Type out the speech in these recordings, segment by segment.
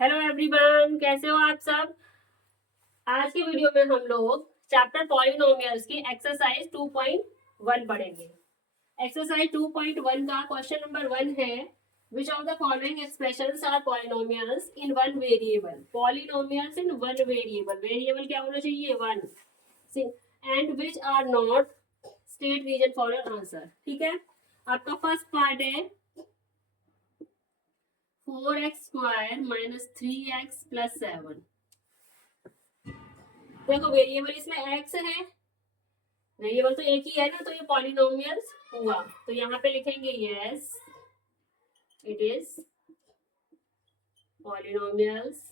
Hello everyone, कैसे हो आप सब। आज की वीडियो में हम लोग चैप्टर पॉलिनोमियल्स की एक्सरसाइज 2.1 पढ़ेंगे। एक्सरसाइज 2.1 का क्वेश्चन नंबर 1 है, which of the following expressions are polynomials in one variable. Polynomials in one variable, variable क्या होना चाहिए, one, and which are not state reason for your answer. ठीक है, आपका फर्स्ट पार्ट है 4x² - 3x + 7। देखो variable इसमें x है, वेरिएबल तो एक ही है ना, तो ये पॉलिनोमियल्स हुआ। तो यहाँ पे लिखेंगे yes it is polynomials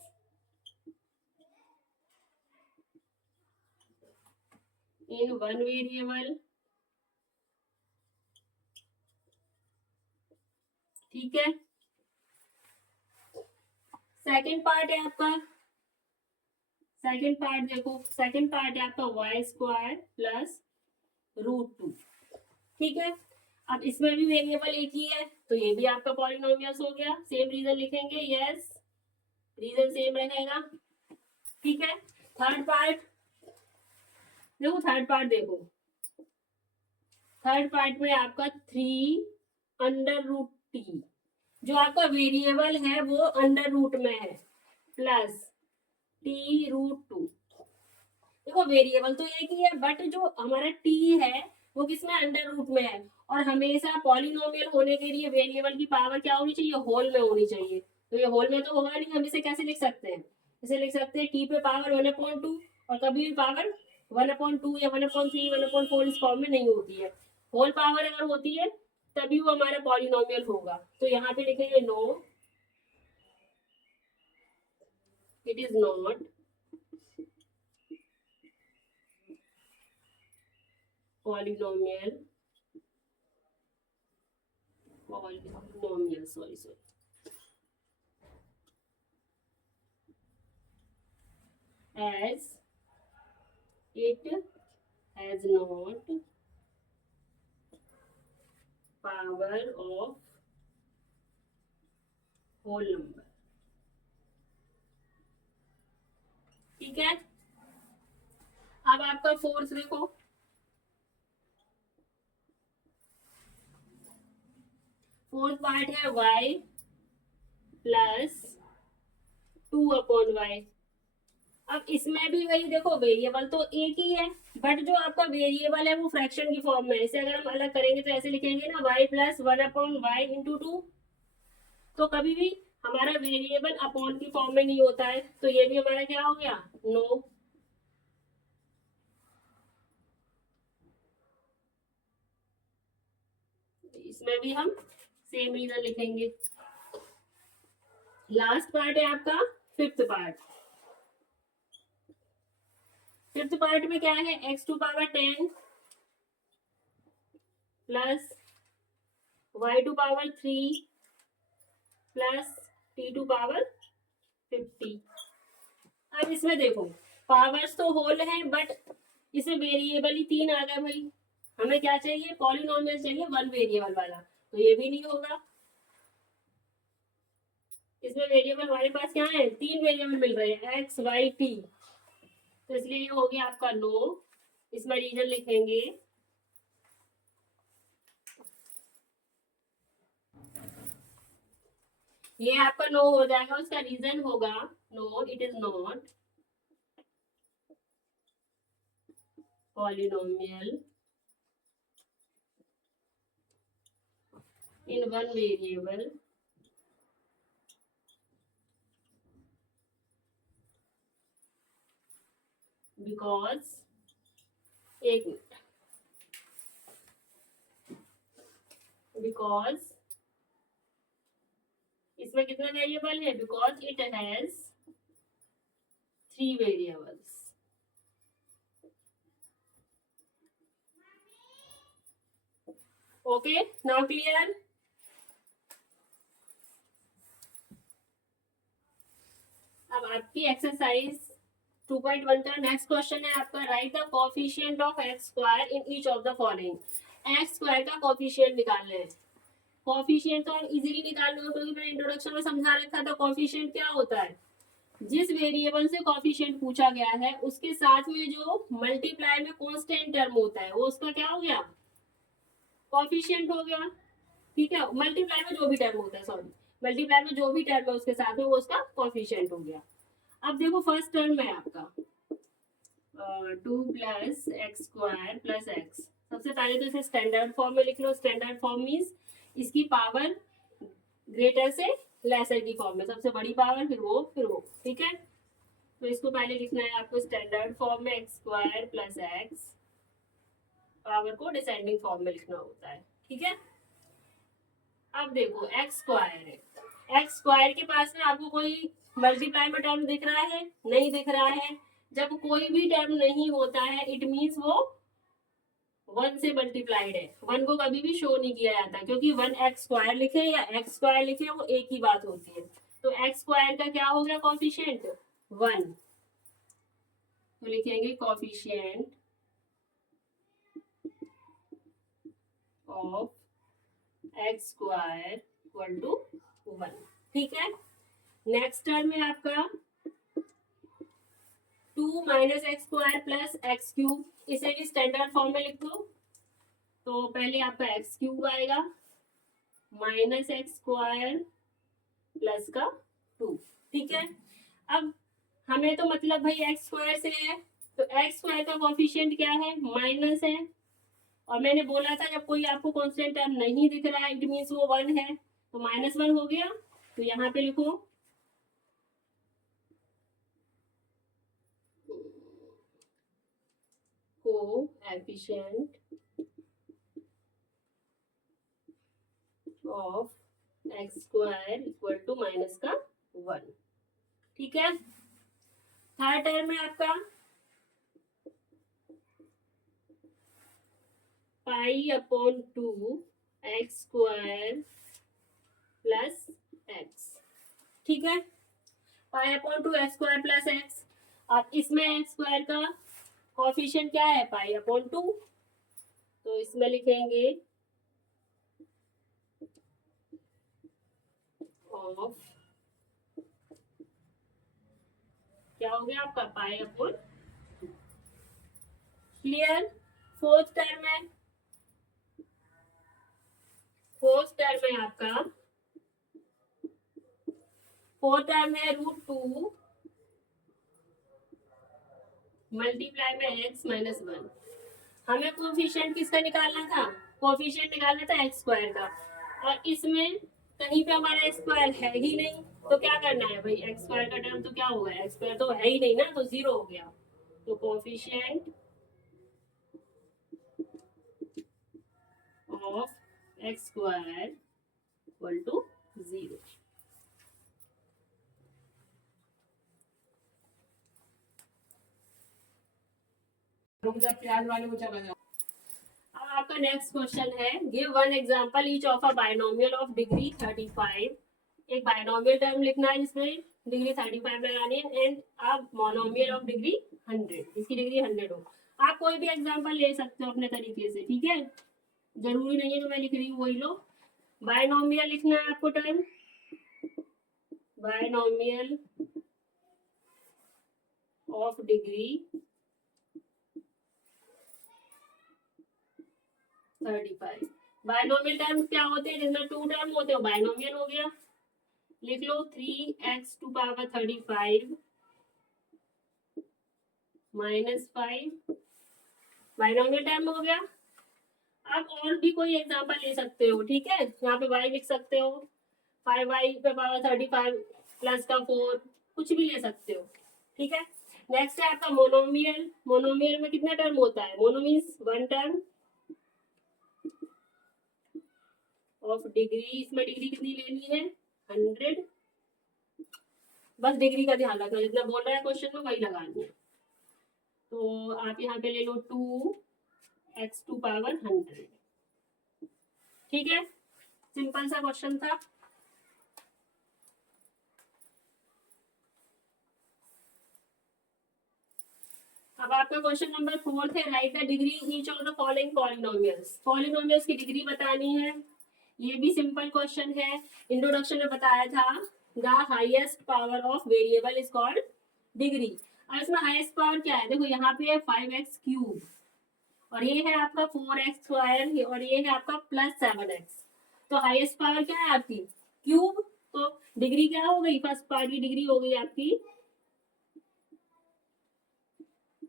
in one variable. ठीक है, सेकंड पार्ट है आपका, सेकंड पार्ट देखो, सेकंड पार्ट है आपका y² + √2। ठीक है, अब इसमें भी वेरिएबल एक ही है, तो ये भी आपका पॉलिनोमियल्स हो गया। सेम रीजन लिखेंगे, यस रीजन सेम रहेगा। ठीक है, थर्ड पार्ट देखो, थर्ड पार्ट देखो, थर्ड पार्ट में आपका 3√t, जो आपका वेरिएबल है वो अंडर रूट में है, प्लस t√2। देखो वेरिएबल तो एक ही है, बट जो हमारा t है वो किसमें, अंडर रूट में है। और हमेशा पॉलिनोमियल होने के लिए वेरिएबल की पावर क्या होनी चाहिए, होल में होनी चाहिए। तो ये होल में तो होगा नहीं, हम इसे कैसे लिख सकते हैं, इसे लिख सकते हैं t पे पावर 1/2, और कभी भी पावर 1/2 या 1/3 1/4 इस फॉर्म में नहीं होती है। होल पावर अगर होती है तभी वो हमारा पॉलिनोमियल होगा। तो यहाँ पे लिखेंगे no, it is not polynomial, polynomial sorry sorry as it has not power of whole number। ठीक है, अब आपका फोर्थ देखो, फोर्थ पार्ट है y + 2/y। अब इसमें भी वही देखो, वेरिएबल तो एक ही है, बट जो आपका वेरिएबल है वो फ्रैक्शन की फॉर्म में है। इसे अगर हम अलग करेंगे तो ऐसे लिखेंगे ना, y + 1/y × 2। तो कभी भी हमारा वेरिएबल अपॉन की फॉर्म में नहीं होता है, तो ये भी हमारा क्या हो गया, नो। इसमें भी हम सेम रीजन लिखेंगे। लास्ट पार्ट है आपका फिफ्थ पार्ट। फिफ्थ पार्ट में क्या है, x⁻10 + y⁻3 + t⁻50। अब इसमें देखो पावर्स तो होल है, बट इसमें वेरिएबल ही 3 आ गए भाई। हमें क्या चाहिए, पॉलिनोमियल चाहिए वन वेरिएबल वाला, तो ये भी नहीं होगा। इसमें वेरिएबल हमारे पास क्या है, 3 वेरिएबल मिल रहे हैं, x y t। तो इसलिए ये हो गया आपका नो। इसमें रीजन लिखेंगे, ये आपका नो हो जाएगा, उसका रीजन होगा no, it is not polynomial in one variable because, एक मिनट, बिकॉज इसमें कितने वेरिएबल है, because it has 3 variables. Okay, now clear. अब आपकी एक्सरसाइज 2.1 का नेक्स्ट क्वेश्चन है आपका, right the coefficient of x² in each of the following. x² का कोएफिशिएंट निकालना है। कॉफिशिएंट तो आप इजीली निकाल लो, क्योंकि मैंने इंट्रोडक्शन में समझा रखा था कॉफिशिएंट क्या होता है। जिस वेरिएबल से कॉफिशिएंट पूछा गया है उसके साथ में जो मल्टीप्लाई में कांस्टेंट टर्म होता है वो उसका क्या हो गया, कॉफिशिएंट हो गया। ठीक है, मल्टीप्लाई में जो भी टर्म होता है, सॉरी, मल्टीप्लाई में जो भी टर्म है उसके साथ में वो उसका कॉफिशिएंट हो गया। अब देखो फर्स्ट टर्म है आपका 2 plus x square plus x. सबसे पहले तो इसे स्टैंडर्ड फॉर्म में लिख लो। स्टैंडर्ड फॉर्म मीन्स इसकी पावर ग्रेटर से लेसर की फॉर्म में, सबसे बड़ी पावर फिर वो, ठीक है। तो इसको पहले लिखना है आपको स्टैंडर्ड फॉर्म में x square plus x, power को डिसेंडिंग फॉर्म में लिखना होता है, ठीक है। अब देखो एक्स स्क्वायर है, एक्स स्क्वायर के पास में आपको कोई मल्टीप्लाई में टर्म दिख रहा है, नहीं दिख रहा है। जब कोई भी टर्म नहीं होता है इट मीन्स वो 1 से मल्टीप्लाइड है। 1 को कभी भी शो नहीं किया जाता, क्योंकि 1 एक्स स्क्वायर लिखे या एक्स स्क्वायर लिखे वो एक ही बात होती है। तो एक्स स्क्वायर का क्या हो गया कॉफिशिएंट 1, तो लिखेंगे coefficient of x square equal to 1, ठीक है। नेक्स्ट टर्म है आपका 2 minus x square plus x cube, इसे भी स्टैंडर्ड फॉर्म में लिख दो। तो पहले आपका एक्स क्यूब आएगा माइनस एक्स स्क्वायर प्लस का 2, ठीक है। अब हमें तो मतलब भाई एक्स स्क्वायर से है, तो एक्स स्क्वायर का कॉफिशिएंट क्या है, माइनस है। और मैंने बोला था जब कोई आपको कांस्टेंट टर्म नहीं दिख रहा है इट मीन्स वो 1 है, तो -1 हो गया। तो यहाँ पे लिखो coefficient of x square equal to minus का 1, ठीक है। थर्ड टर्म है आपका pi upon 2 x square plus x, ठीक है। Pi upon 2 x square plus x. अब इसमें एक्स स्क्वायर का कॉफिशिएंट क्या है पाई अपॉन 2, तो इसमें लिखेंगे ऑफ, क्या हो गया आपका pi upon 2, clear. Fourth term है, फोर्थ टर्म है आपका, फोर्थ टर्म है √2 मल्टीप्लाई में एक्स माइनस 1। हमें कोफिशिएंट किसका निकालना था, कोफिशिएंट निकालना था एक्स स्क्वायर का, और इसमें कहीं पे हमारा एक्स स्क्वायर है ही नहीं, तो क्या करना है भाई, एक्स स्क्वायर का टर्म तो क्या होगा, एक्स स्क्वायर तो है ही नहीं ना, तो 0 हो गया। तो coefficient of x square equal to 0। प्याज वाले को चला जाओ। अब आपका नेक्स्ट क्वेश्चन है, give one example each of a binomial of degree 35। एक बायनोमियल टर्म लिखना है जिसमें डिग्री 35 लगानी है, एंड आप मोनोमियल ऑफ डिग्री 100, इसकी डिग्री 100 हो। आप कोई भी एग्जांपल ले सकते हो अपने तरीके से, ठीक है, जरूरी नहीं है तो मैं लिख रही हूँ वही लो। बायनोमियल लिखना है आपको term, binomial of degree 35। Binomial term क्या होते हैं, जिसमें 2 टर्म होते हैं बायनोमियल हो गया। लिख लो 3x to power 35 -5 binomial term हो गया। आप और भी कोई एग्जांपल ले सकते हो, ठीक है, यहाँ पे y लिख सकते हो 5y पे पावर 35 प्लस का 4, कुछ भी ले सकते हो, ठीक है। नेक्स्ट है आपका मोनोमियल। मोनोमियल में कितना टर्म होता है, mono means 1 term of degree, इसमें डिग्री कितनी लेनी है 100, बस डिग्री का ध्यान रखना, जितना बोल रहा है क्वेश्चन में वही लगानी है। तो आप यहाँ पे ले लो 2x टू पावर 100, ठीक है, सिंपल सा क्वेश्चन था। अब आपका क्वेश्चन नंबर 4 है, right the degree each of the following polynomials. Polynomials की डिग्री बतानी है। ये भी सिंपल क्वेश्चन है, इंट्रोडक्शन में बताया था। The highest power of variable is called degree. अब इसमें हाईएस्ट पावर क्या है, देखो यहाँ पे है 5x³ और ये है आपका 4x² और ये है आपका +7x। तो हाईएस्ट पावर क्या है आपकी क्यूब, तो डिग्री क्या हो गई, फर्स्ट पार्ट की डिग्री हो गई आपकी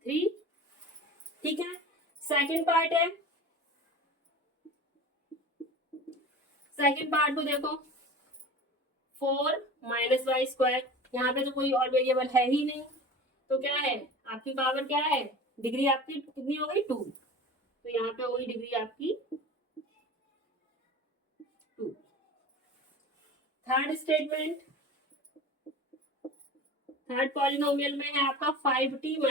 3। ठीक है, सेकंड पार्ट है, सेकंड पार्ट को देखो 4 - y²। यहाँ पे तो कोई और वेरिएबल है ही नहीं, तो क्या है आपकी पावर क्या है, डिग्री आपकी कितनी हो गई 2। तो यहाँ पे वही डिग्री आपकी 2। थर्ड स्टेटमेंट, थर्ड पॉलिनोमियल में है आपका 5t -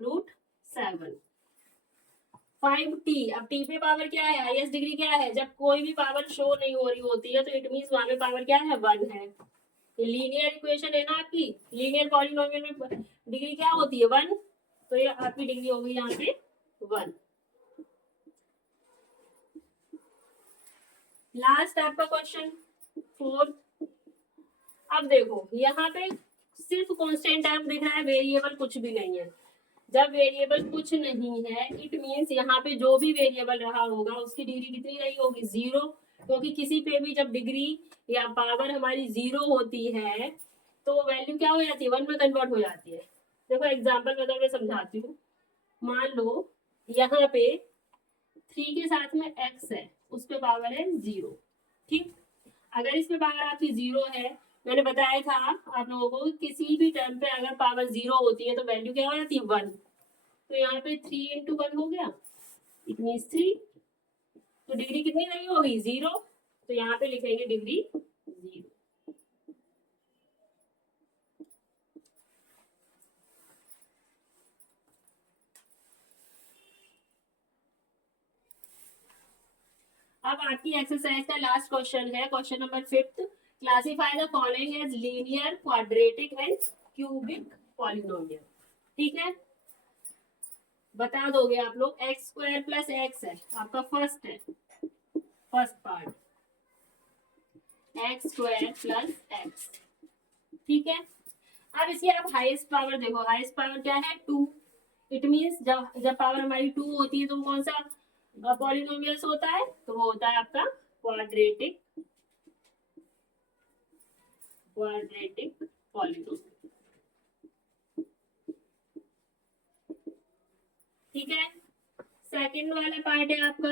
√7। 5t, अब t पे पावर क्या है, हाईएस्ट डिग्री क्या है, जब कोई भी पावर शो नहीं हो रही होती है तो इट मीन्स वहां पे पावर क्या है 1 है। लीनियर इक्वेशन है ना आपकी, लीनियर पॉलिनोमियल में डिग्री क्या होती है 1, तो ये आपकी डिग्री हो गई यहाँ पे 1। लास्ट आपका क्वेश्चन 4। अब देखो यहाँ पे सिर्फ कांस्टेंट टर्म दिख रहा है, वेरिएबल कुछ भी नहीं है। जब वेरिएबल कुछ नहीं है इट मीन्स यहाँ पे जो भी वेरिएबल रहा होगा उसकी डिग्री कितनी रही होगी 0, क्योंकि किसी पे भी जब डिग्री या पावर हमारी 0 होती है तो वैल्यू क्या हो जाती है 1 में कन्वर्ट हो जाती है। देखो एग्जाम्पल मतलब मैं समझाती हूँ। मान लो यहाँ पे 3 के साथ में x है, उस पे पावर है 0। ठीक, अगर इस पे पावर आपकी 0 है, मैंने बताया था आप लोगों को किसी भी टर्म पे अगर पावर 0 होती है तो वैल्यू क्या हो जाती है 1। तो यहाँ पे 3 × 1 हो गया, इट मीन्स 3। तो डिग्री कितनी नहीं होगी 0, तो यहाँ पे लिखेंगे डिग्री 0। अब आपकी एक्सरसाइज का लास्ट क्वेश्चन है, question number 5। Classify the following as linear, quadratic and cubic polynomial. ठीक है, बता दोगे आप लोग। x² + x है आपका फर्स्ट है, फर्स्ट पार्ट x² + x। ठीक है, अब इसकी आप हाईएस्ट पावर देखो, हाईएस्ट पावर क्या है 2। इट मीन्स जब जब पावर हमारी 2 होती है तो कौन सा पॉलिनोमियल्स होता है, तो वो होता है आपका क्वाड्रेटिक, क्वाड्रेटिक पॉलिनोमियल। ठीक है, सेकंड वाला पार्ट है आपका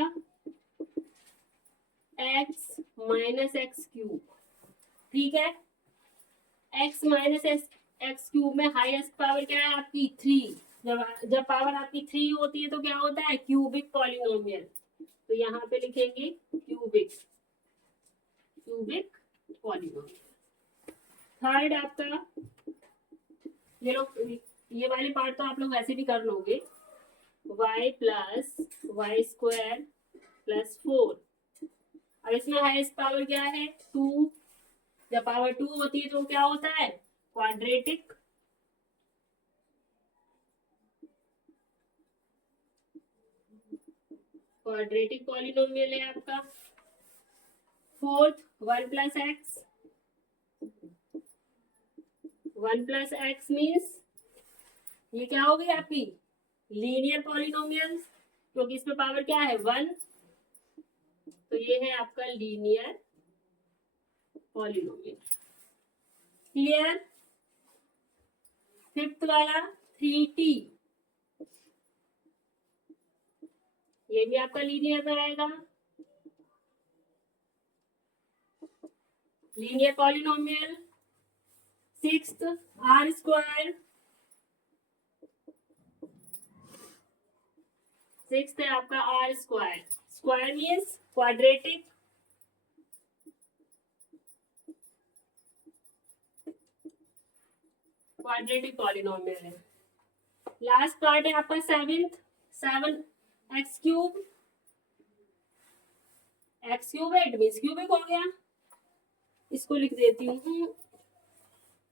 x - x³। ठीक है, x - x³ में हाईएस्ट पावर क्या है आपकी 3। जब जब पावर आपकी 3 होती है तो क्या होता है क्यूबिक पॉलिनोमियल। तो यहाँ पे लिखेंगे क्यूबिक, क्यूबिक पॉलिनोमियल। थर्ड आपका ये लोग, ये वाले पार्ट तो आप लोग वैसे भी कर लोगे, y + y² + 4। अब इसमें हाईएस्ट पावर क्या है 2। जब पावर 2 होती है तो क्या होता है क्वाड्रेटिक, क्वाड्रेटिक पॉलिनोमियल है आपका। फोर्थ 1 + x, 1 + x मीन्स ये क्या हो गई आपकी लीनियर पॉलिनोमियल, क्योंकि इसमें पावर क्या है 1। तो ये है आपका लीनियर पॉलिनोमियल। क्लियर। फिफ्थ वाला 3t, ये भी आपका लीनियर में आएगा, linear polynomial. Sixth r², sixth है आपका r²। Square means quadratic, quadratic polynomial है। लास्ट पार्ट है आपका सेवेंथ, 7x³। x³ है इट मीन्स क्यूबिक हो गया, इसको लिख देती हूँ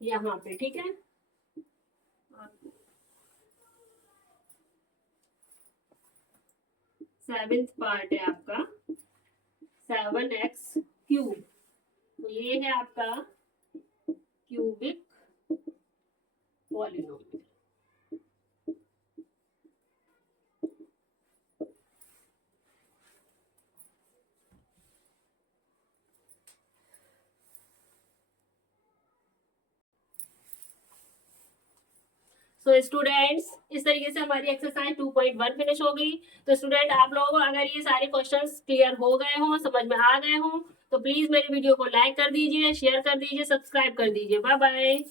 यहाँ पे। ठीक है, सेवेंथ पार्ट है आपका 7x³ तो ये है आपका क्यूबिक पॉलिनोमियल। सो स्टूडेंट्स इस तरीके से हमारी एक्सरसाइज 2.1 फिनिश हो गई। तो स्टूडेंट आप लोगों को अगर ये सारे क्वेश्चंस क्लियर हो गए हों, समझ में आ गए हों, तो प्लीज मेरे वीडियो को लाइक कर दीजिए, शेयर कर दीजिए, सब्सक्राइब कर दीजिए। Bye bye.